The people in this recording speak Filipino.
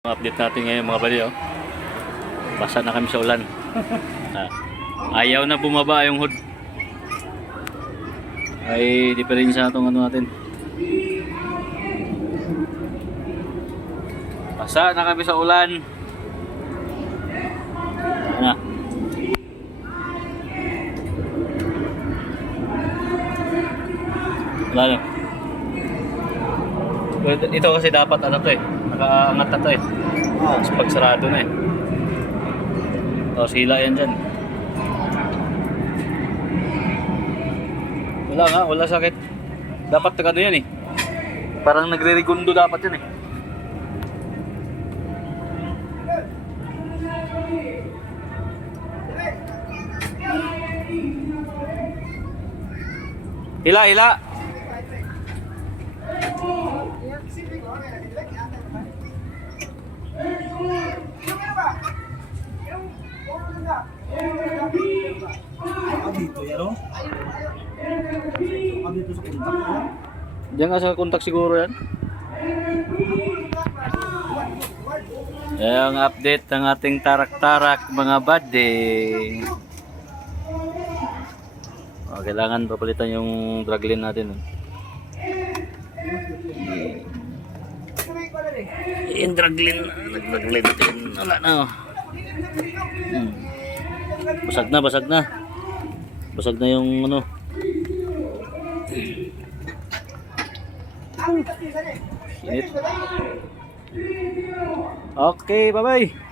Update natin ngayon mga bali oh. Basa na kami sa ulan. Ah, ayaw na bumaba yung hood. Ay diferensya itong ano natin. Basa na kami sa ulan. Ano. Wala na. Ito kasi dapat ano to eh. Nakaangat na to eh. Tapos pag sarado na eh. O, sila yan dyan. Wala nga, wala sakit. Dapat ano yan eh. Parang nagre-regundo dapat yan eh. Hila, hila. Ah, dito yan, oh. Ah, dito sa kontak ko. Diyan nga sa kontak siguro yan. Ang update ng ating tarak-tarak mga buddy. Oh, kailangan papalitan yung draglin natin. oh. Yung draglin, draglin natin. Wala na. oh. Hmm. Basag na, basag na. Basag na yung ano. Init. Okay, bye-bye.